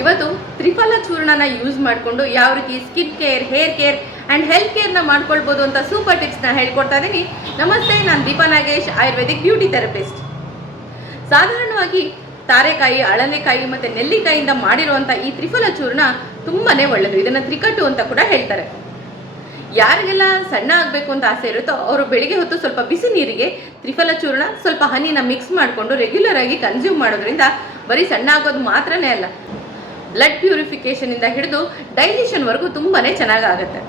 ಇವತ್ತು ತ್ರಿಫಲ ಚೂರ್ಣನ ಯೂಸ್ ಮಾಡಿಕೊಂಡು ಯಾವ ರೀತಿ skin care, hair care and health ಕೇರ್ನ ಮಾಡ್ಕೊಳ್ಬೋದು ಅಂತ ಸೂಪರ್ ಟಿಪ್ಸ್ನ ಹೇಳ್ಕೊಡ್ತಾ ಇದ್ದೀನಿ. ನಮಸ್ತೆ, ನಾನು ದೀಪಾ ನಾಗೇಶ್, ಆಯುರ್ವೇದಿಕ್ ಬ್ಯೂಟಿ ಥೆರಪಿಸ್ಟ್. ಸಾಧಾರಣವಾಗಿ ತಾರೆಕಾಯಿ, ಅಳನೆಕಾಯಿ ಮತ್ತು ನೆಲ್ಲಿಕಾಯಿಯಿಂದ ಮಾಡಿರುವಂಥ ಈ ತ್ರಿಫಲ ಚೂರ್ಣ ತುಂಬಾ ಒಳ್ಳೆಯದು. ಇದನ್ನು ತ್ರಿಕಟ್ಟು ಅಂತ ಕೂಡ ಹೇಳ್ತಾರೆ. ಯಾರಿಗೆಲ್ಲ ಸಣ್ಣ ಆಗಬೇಕು ಅಂತ ಆಸೆ ಇರುತ್ತೋ ಅವರು ಬೆಳಿಗ್ಗೆ ಹೊತ್ತು ಸ್ವಲ್ಪ ಬಿಸಿ ನೀರಿಗೆ ತ್ರಿಫಲ ಚೂರ್ಣ ಸ್ವಲ್ಪ ಹನಿನ ಮಿಕ್ಸ್ ಮಾಡಿಕೊಂಡು ರೆಗ್ಯುಲರ್ ಆಗಿ ಕನ್ಸ್ಯೂಮ್ ಮಾಡೋದ್ರಿಂದ ಬರೀ ಸಣ್ಣ ಆಗೋದು ಮಾತ್ರನೇ ಅಲ್ಲ, ಬ್ಲಡ್ ಪ್ಯೂರಿಫಿಕೇಷನಿಂದ ಹಿಡಿದು ಡೈಜೆಷನ್ವರೆಗೂ ತುಂಬಾ ಚೆನ್ನಾಗಾಗುತ್ತೆ.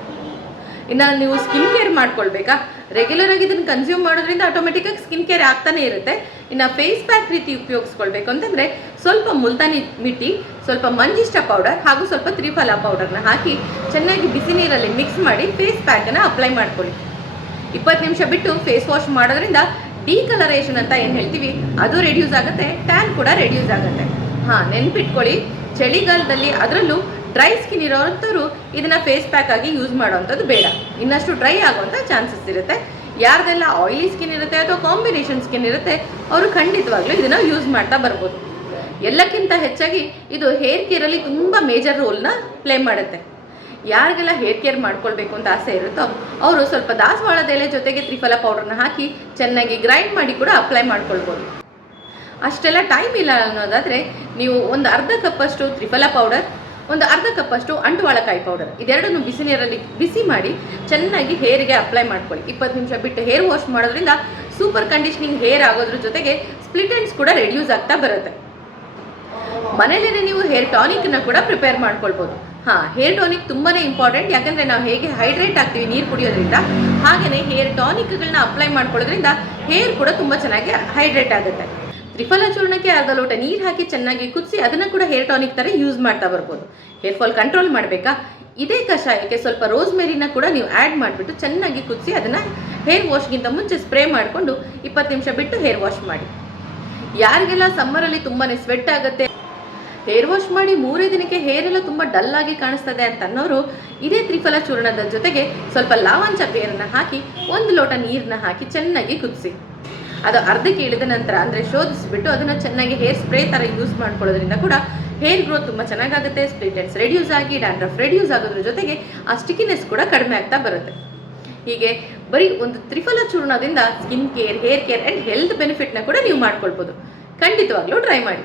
ಇನ್ನು ನೀವು ಸ್ಕಿನ್ ಕೇರ್ ಮಾಡ್ಕೊಳ್ಬೇಕಾ, ರೆಗ್ಯುಲರ್ ಆಗಿ ಇದನ್ನು ಕನ್ಸ್ಯೂಮ್ ಮಾಡೋದ್ರಿಂದ ಆಟೋಮೆಟಿಕ್ಕಾಗಿ ಸ್ಕಿನ್ ಕೇರ್ ಆಗ್ತಾನೆ ಇರುತ್ತೆ. ಇನ್ನು ಫೇಸ್ ಪ್ಯಾಕ್ ರೀತಿ ಉಪಯೋಗಿಸ್ಕೊಳ್ಬೇಕು ಅಂತಂದರೆ ಸ್ವಲ್ಪ ಮುಲ್ತಾನಿ ಮಿಟ್ಟಿ, ಸ್ವಲ್ಪ ಮಂಜಿಷ್ಟ ಪೌಡರ್ ಹಾಗೂ ಸ್ವಲ್ಪ ತ್ರಿಫಲ ಪೌಡರ್ನ ಹಾಕಿ ಚೆನ್ನಾಗಿ ಬಿಸಿ ನೀರಲ್ಲಿ ಮಿಕ್ಸ್ ಮಾಡಿ ಫೇಸ್ ಪ್ಯಾಕನ್ನು ಅಪ್ಲೈ ಮಾಡ್ಕೊಳ್ಳಿ. 20 ನಿಮಿಷ ಬಿಟ್ಟು ಫೇಸ್ ವಾಶ್ ಮಾಡೋದ್ರಿಂದ ಡಿಕಲರೇಷನ್ ಅಂತ ಏನು ಹೇಳ್ತೀವಿ ಅದು ರೆಡ್ಯೂಸ್ ಆಗುತ್ತೆ, ಟ್ಯಾನ್ ಕೂಡ ರೆಡ್ಯೂಸ್ ಆಗುತ್ತೆ. ನೆನ್ಪಿಟ್ಕೊಳ್ಳಿ, ಚಳಿಗಾಲದಲ್ಲಿ ಅದರಲ್ಲೂ ಡ್ರೈ ಸ್ಕಿನ್ ಇರೋವಂಥವ್ರು ಇದನ್ನು ಫೇಸ್ ಪ್ಯಾಕ್ ಆಗಿ ಯೂಸ್ ಮಾಡೋವಂಥದ್ದು ಬೇಡ. ಇನ್ನಷ್ಟು ಡ್ರೈ ಆಗುವಂಥ ಚಾನ್ಸಸ್ ಇರುತ್ತೆ. ಯಾರ್ದೆಲ್ಲ ಆಯಿಲಿ ಸ್ಕಿನ್ ಇರುತ್ತೆ ಅಥವಾ ಕಾಂಬಿನೇಷನ್ ಸ್ಕಿನ್ ಇರುತ್ತೆ ಅವರು ಖಂಡಿತವಾಗ್ಲೂ ಇದನ್ನು ಯೂಸ್ ಮಾಡ್ತಾ ಬರ್ಬೋದು. ಎಲ್ಲಕ್ಕಿಂತ ಹೆಚ್ಚಾಗಿ ಇದು ಹೇರ್ ಕೇರಲ್ಲಿ ತುಂಬ ಮೇಜರ್ ರೋಲ್ನ ಪ್ಲೇ ಮಾಡುತ್ತೆ. ಯಾರಿಗೆಲ್ಲ ಹೇರ್ ಕೇರ್ ಮಾಡ್ಕೊಳ್ಬೇಕು ಅಂತ ಆಸೆ ಇರುತ್ತೋ ಅವರು ಸ್ವಲ್ಪ ದಾಸವಾಳದ ಎಲೆ ಜೊತೆಗೆ ತ್ರಿಫಲ ಪೌಡರ್ನ ಹಾಕಿ ಚೆನ್ನಾಗಿ ಗ್ರೈಂಡ್ ಮಾಡಿ ಕೂಡ ಅಪ್ಲೈ ಮಾಡ್ಕೊಳ್ಬೋದು. ಅಷ್ಟೆಲ್ಲ ಟೈಮ್ ಇಲ್ಲ ಅನ್ನೋದಾದರೆ ನೀವು ಒಂದು ಅರ್ಧ ಕಪ್ಪಷ್ಟು ತ್ರಿಫಲ ಪೌಡರ್, ಒಂದು ಅರ್ಧ ಕಪ್ಪಷ್ಟು ಅಂಟುವಾಳಕಾಯಿ ಪೌಡರ್, ಇದೆರಡನ್ನು ಬಿಸಿ ನೀರಲ್ಲಿ ಬಿಸಿ ಮಾಡಿ ಚೆನ್ನಾಗಿ ಹೇರ್ಗೆ ಅಪ್ಲೈ ಮಾಡ್ಕೊಳ್ಳಿ. 20 ನಿಮಿಷ ಬಿಟ್ಟು ಹೇರ್ ವಾಶ್ ಮಾಡೋದ್ರಿಂದ ಸೂಪರ್ ಕಂಡೀಷನಿಂಗ್ ಹೇರ್ ಆಗೋದ್ರ ಜೊತೆಗೆ ಸ್ಪ್ಲಿಟ್ ಎಂಡ್ಸ್ ಕೂಡ ರೆಡ್ಯೂಸ್ ಆಗ್ತಾ ಬರುತ್ತೆ. ಮನೇಲೇ ನೀವು ಹೇರ್ ಟಾನಿಕ್ನ ಕೂಡ ಪ್ರಿಪೇರ್ ಮಾಡ್ಕೊಳ್ಬೋದು. ಹೇರ್ ಟಾನಿಕ್ ತುಂಬಾ ಇಂಪಾರ್ಟೆಂಟ್. ಯಾಕಂದರೆ ನಾವು ಹೇಗೆ ಹೈಡ್ರೇಟ್ ಆಗ್ತೀವಿ ನೀರು ಕುಡಿಯೋದ್ರಿಂದ, ಹಾಗೆಯೇ ಹೇರ್ ಟಾನಿಕ್ಗಳನ್ನ ಅಪ್ಲೈ ಮಾಡ್ಕೊಳ್ಳೋದ್ರಿಂದ ಹೇರ್ ಕೂಡ ತುಂಬ ಚೆನ್ನಾಗಿ ಹೈಡ್ರೇಟ್ ಆಗುತ್ತೆ. ತ್ರಿಫಲ ಚೂರ್ಣಕ್ಕೆ ಅರ್ಧ ಲೋಟ ನೀರು ಹಾಕಿ ಚೆನ್ನಾಗಿ ಕುದಿಸಿ ಅದನ್ನು ಕೂಡ ಹೇರ್ ಟಾನಿಕ್ ಥರ ಯೂಸ್ ಮಾಡ್ತಾ ಬರ್ಬೋದು. ಹೇರ್ ಫಾಲ್ ಕಂಟ್ರೋಲ್ ಮಾಡಬೇಕಾ, ಇದೇ ಕಷಾಯಕ್ಕೆ ಸ್ವಲ್ಪ ರೋಸ್ಮೆರಿನ ಕೂಡ ನೀವು ಆ್ಯಡ್ ಮಾಡಿಬಿಟ್ಟು ಚೆನ್ನಾಗಿ ಕುದಿಸಿ ಅದನ್ನು ಹೇರ್ ವಾಶ್ಗಿಂತ ಮುಂಚೆ ಸ್ಪ್ರೇ ಮಾಡಿಕೊಂಡು 20 ನಿಮಿಷ ಬಿಟ್ಟು ಹೇರ್ ವಾಶ್ ಮಾಡಿ. ಯಾರಿಗೆಲ್ಲ ಸಮ್ಮರಲ್ಲಿ ತುಂಬಾ ಸ್ವೆಟ್ ಆಗುತ್ತೆ, ಹೇರ್ ವಾಶ್ ಮಾಡಿ 3 ದಿನಕ್ಕೆ ಹೇರ್ ಎಲ್ಲ ತುಂಬ ಡಲ್ ಆಗಿ ಕಾಣಿಸ್ತದೆ ಅಂತ ಅನ್ನೋರು ಇದೇ ತ್ರಿಫಲ ಚೂರ್ಣದ ಜೊತೆಗೆ ಸ್ವಲ್ಪ ಲಾವಂಚ ಬೇರನ್ನ ಹಾಕಿ 1 ಲೋಟ ನೀರನ್ನ ಹಾಕಿ ಚೆನ್ನಾಗಿ ಕುದಿಸಿ ಅದು ಅರ್ಧಕ್ಕೆ ಇಳಿದ ನಂತರ ಅಂದರೆ ಶೋಧಿಸಿಬಿಟ್ಟು ಅದನ್ನು ಚೆನ್ನಾಗಿ ಹೇರ್ ಸ್ಪ್ರೇ ಥರ ಯೂಸ್ ಮಾಡ್ಕೊಳ್ಳೋದ್ರಿಂದ ಕೂಡ ಹೇರ್ ಗ್ರೋತ್ ತುಂಬ ಚೆನ್ನಾಗಾಗುತ್ತೆ. ಸ್ಪ್ಲಿಟ್ ಎಂಡ್ಸ್ ರೆಡ್ಯೂಸ್ ಆಗಿ ಡ್ಯಾಂಡ್ರಫ್ ರೆಡ್ಯೂಸ್ ಆಗೋದ್ರ ಜೊತೆಗೆ ಆ ಸ್ಟಿಕಿನೆಸ್ ಕೂಡ ಕಡಿಮೆ ಆಗ್ತಾ ಬರುತ್ತೆ. ಹೀಗೆ ಬರೀ ಒಂದು ತ್ರಿಫಲ ಚೂರ್ಣದಿಂದ skin care, hair care and health ಬೆನಿಫಿಟ್ನ ಕೂಡ ನೀವು ಮಾಡ್ಕೊಳ್ಬೋದು. ಖಂಡಿತವಾಗ್ಲೂ ಟ್ರೈ ಮಾಡಿ.